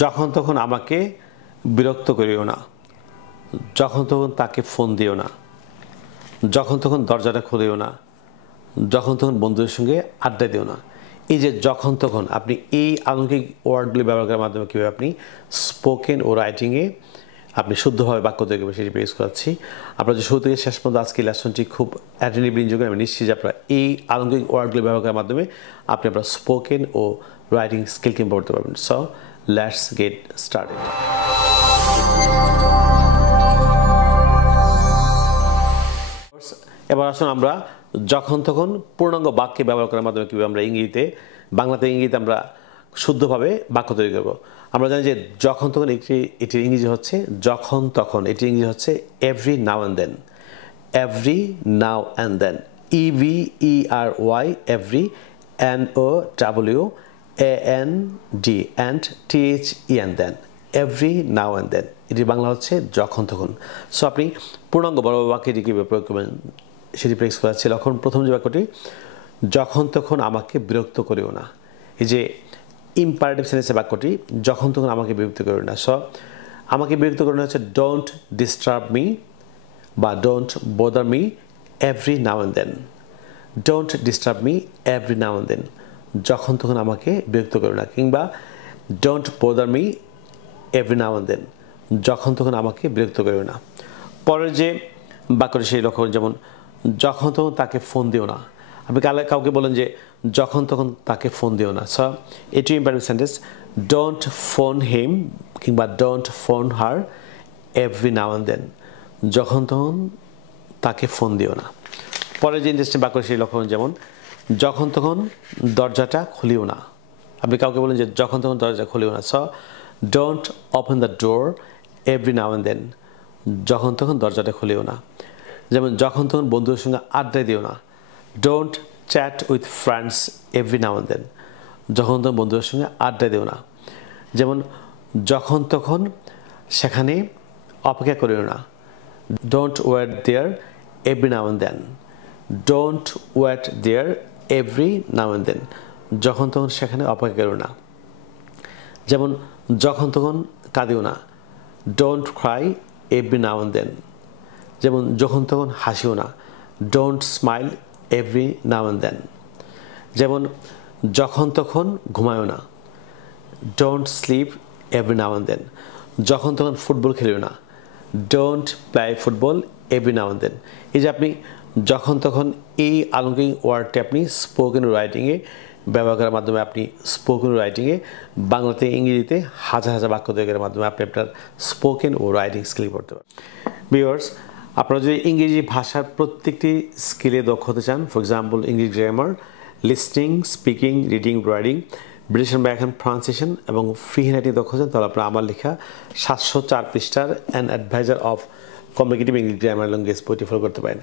যখন তখন আমাকে বিরক্ত করিও না, যখন তখন তাকে ফোন দিও না, যখন তখন দরজাটা খুলিও না, যখন তখন বন্ধুদের সঙ্গে আড্ডা দিও না। এই যে যখন তখন আপনি এই আলংকিক ওয়ার্ডগুলি ব্যবহার করার মাধ্যমে কীভাবে আপনি স্পোকেন ও রাইটিংয়ে আপনি শুদ্ধভাবে বাক্য তৈরি করবেন সেটি পেশ করাচ্ছি। আপনারা যে শুরু থেকে শেষ পর্যন্ত আজকে লেসনটি খুব অ্যাটেন্টিভলি এনজয় করেন, আমি নিশ্চিত যে আপনারা এই আলংকিক ওয়ার্ডগুলি ব্যবহার করার মাধ্যমে আপনি আপনার স্পোকেন ও রাইটিং স্কিলকে ইমপ্রুভ করতে পারবেন। So let's get started. এবার আসুন আমরা যখন তখন পূর্ণাঙ্গ বাক্যে ব্যবহার করার মাধ্যমে কীভাবে আমরা ইংরেজিতে আমরা শুদ্ধভাবে বাক্য তৈরি করব। আমরা জানি যে যখন তখন এটির ইংরেজি হচ্ছে যখন তখন, এটির ইংরেজি হচ্ছে every now and then, every now and then, EVERY, every, NOWAND and THEN then, every now and then. এটির বাংলা হচ্ছে যখন তখন। সো আপনি পূর্ণাঙ্গ বড় বাক্যে এটি কীভাবে প্রয়োগ করবেন সেটি প্র্যাকটিস করা ছিল। এখন প্রথম যে বাক্যটি, যখন তখন আমাকে বিরক্ত করিও না। এই যে ইম্পারেটিভ সেন্টেন্সের বাক্যটি, যখন তখন আমাকে বিরক্ত করিও না। সো আমাকে বিরক্ত করিও না হচ্ছে ডোন্ট ডিস্টার্ব মি বা don't bother me every now and then. Don't disturb me every now and then, যখন তখন আমাকে বিরক্ত করিও না। কিংবা don't bother me every now and then, যখন তখন আমাকে বিরক্ত করিও না। পরের যে বাক্যটি সেই লক্ষ্য, যেমন যখন তখন তাকে ফোন দিও না। আপনি কাউকে বলেন যে যখন তখন তাকে ফোন দিও না। সো এটি important sentence, don't phone him কিংবা don't phone her every now and then, যখন তখন তাকে ফোন দিও না। পরের যে ইন্টারেস্টিং বাক্য সেই লক্ষ্য, যেমন যখন তখন দরজাটা খুলিও না। আপনি কাউকে বলেন যে যখন তখন দরজা খুলিও না। So don't open the door every now and then, যখন তখন দরজাটা খুলিও না। যেমন যখন তখন বন্ধুদের সঙ্গে আড্ডা দিও না। Don't chat with friends every now and then, যখন তখন বন্ধুদের সঙ্গে আড্ডা দিও না। যেমন যখন তখন সেখানে অপেক্ষা করিও না। Don't wait there every now and then, don't wait there every now and then, যখন তখন সেখানে অপেক্ষা করিও না। যেমন যখন তখন কাঁদিও না। Don't cry every now and then. যেমন যখন তখন হাসিও না। Don't smile every now and then. যেমন যখন তখন ঘুমায়ও না। Don't sleep every now and then, যখন তখন ফুটবল খেলিও না। Don't play football every now and then. এই যে আপনি যখন তখন এই আলংকিক ওয়ার্ডটি আপনি স্পোকেন রাইটিংয়ে ব্যবহার করার মাধ্যমে আপনি স্পোকেন রাইটিংয়ে বাংলাতে ইংরেজিতে হাজার হাজার বাক্য তৈরি করার মাধ্যমে আপনি আপনার স্পোকেন ও রাইটিং স্কিল করতে পারেন। ভিউয়ার্স, আপনারা যদি ইংরেজি ভাষার প্রত্যেকটি স্কিলে দক্ষ হতে চান, for example English grammar, listening, speaking, reading, writing, British ব্যাকরণ, প্রনাউন্সিয়েশন এবং ফ্রি হ্যান্ডরাইটিং দক্ষ হচ্ছেন, তাহলে আপনারা আমার লেখা 704 পৃষ্ঠার an adviser of communicative English grammar language বইটি ফলো করতে পারেন।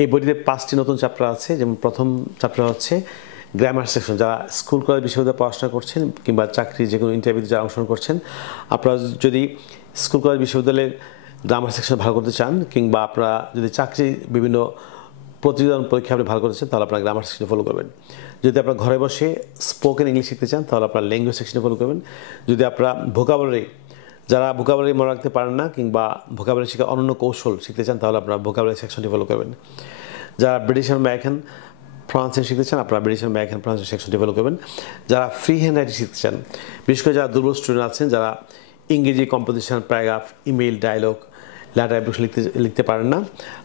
এই বইটিতে 5টি নতুন চ্যাপ্টার আছে। যেমন প্রথম চ্যাপ্টার হচ্ছে গ্রামার সেকশন। যারা স্কুল কলেজ বিশ্ববিদ্যালয়ে পড়াশোনা করছেন কিংবা চাকরি যে কোনো ইন্টারভিউতে যারা অংশগ্রহণ করছেন, আপনারা যদি স্কুল কলেজ বিশ্ববিদ্যালয়ের গ্রামার সেকশন ভালো করতে চান কিংবা আপনারা যদি চাকরি বিভিন্ন প্রতিযোগিতা পরীক্ষা আপনি ভালো করতে চান, তাহলে আপনারা গ্রামার সেকশনে ফলো করবেন। যদি আপনারা ঘরে বসে স্পোকেন ইংলিশ শিখতে চান, তাহলে আপনারা ল্যাঙ্গুয়েজ সেকশনে ফলো করবেন। যদি আপনারা যারা ভোকাবুলারি মনে রাখতে পারেন না কিংবা ভোকাবুলারি শেখার অনন্য কৌশল শিখতে চান, তাহলে আপনারা ভোকাবুলারি সেকশনটি ফলো করবেন। যারা ব্রিটিশ আমেরিকান প্রনাউন্সিয়েশন শিখতে চান, আপনারা ব্রিটিশ আমেরিকান প্রনাউন্সিয়েশন সেকশনটি ফলো করবেন। যারা ফ্রি হ্যান্ড রাইটিং শিখতে চান, বিশেষ করে যারা দুর্বল স্টুডেন্ট আছেন, যারা ইংরেজি composition, paragraph, email, dialogue, letter লিখতে পারেন না,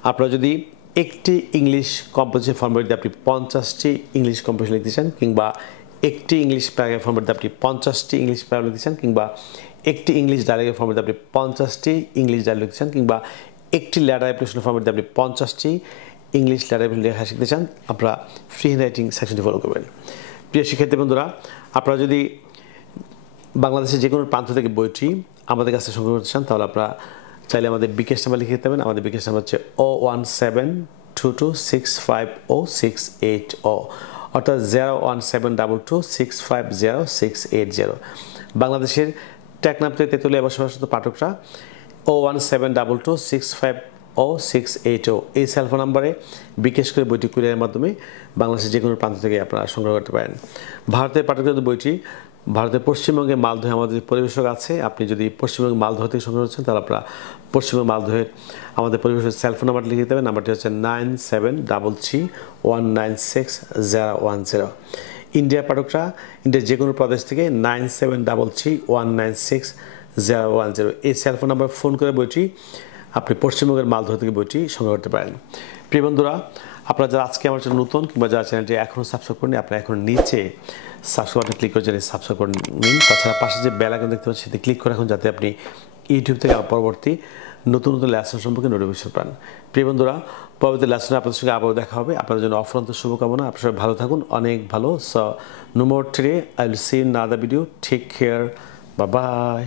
আপনারা যদি একটি ইংলিশ কম্পোজিশন ফর্মেটে আপনি 50টি ইংলিশ কম্পোজিশন লিখতে চান, কিংবা একটি ইংলিশ প্যারাগ্রাফ ফর্মেটে আপনি 50টি ইংলিশ প্যারাগ্রাফ লিখতে চান, কিংবা একটি ইংলিশ ডায়লগের ফর্মেটে আপনি 50টি ইংলিশ ডায়লগ লিখতে চান, কিংবা একটি লেটার অ্যাপ্লিকেশন ফর্মেটে আপনি 50টি ইংলিশ লেটার লেখা শিখতে চান, আপনারা ফ্রি হ্যান্ড রাইটিং সেকশনটি ফলো করবেন। প্রিয় শিক্ষার্থী বন্ধুরা, আপনারা যদি বাংলাদেশের যে কোনো প্রান্ত থেকে বইটি আমাদের কাছে সংগ্রহ করতে চান, তাহলে আপনারা চাইলে আমাদের বিকাশ নাম্বার লিখে দিতে পারেন। আমাদের বিকাশ নাম্বার হচ্ছে 01722650680, অর্থাৎ 01722650680। বাংলাদেশের টেকনাফ থেকে তেতুলিয়া বসবাসরত পাঠকরা 01722650680 এই সেলফোন নাম্বারে বিকাশ করে বইটি কুরিয়ারের মাধ্যমে বাংলাদেশের যে কোনো প্রান্ত থেকে আপনারা সংগ্রহ করতে পারেন। ভারতের পাঠকদের বইটি ভারতের পশ্চিমবঙ্গে মালদহে আমাদের পরিবেশক আছে। আপনি যদি পশ্চিমবঙ্গে মালদহ থেকে সংগ্রহ করছেন তাহলে আপনারা পশ্চিমবঙ্গ মালদহের আমাদের পরিবেশকের সেলফোন নাম্বারটি লিখে দেবেন। নাম্বারটি হচ্ছে 9733196010। ইন্ডিয়ার পাঠকরা ইন্ডিয়ার যে কোনো প্রদেশ থেকে 9733196010 এই সেলফোন নাম্বার ফোন করে বইটি আপনি পশ্চিমবঙ্গের মালদহ থেকে বইটি সংগ্রহ করতে পারেন। প্রিয় বন্ধুরা, আপনারা যারা আজকে আমার চ্যানেল নতুন কিংবা যারা চ্যানেলটি এখনও সাবস্ক্রাইব করেনি, আপনারা এখন নিচে সাবস্ক্রাইব বাটনে ক্লিক করে চ্যানেল সাবস্ক্রাইব করে নিন। তাছাড়া পাশে যে বেল আইকন দেখতে পাচ্ছেন সেটি ক্লিক করে রাখুন, যাতে আপনি ইউটিউব থেকে পরবর্তী নতুন নতুন লেসন সম্পর্কে নোটিফিকেশন পান। প্রিয় বন্ধুরা, পরবর্তী লেসনে আপনাদের সঙ্গে আবারও দেখা হবে। আপনাদের জন্য অফুরন্ত শুভকামনা। আপনারা সবাই ভালো থাকুন, অনেক ভালো। So no more today, I will see in another video. Take care, bye by.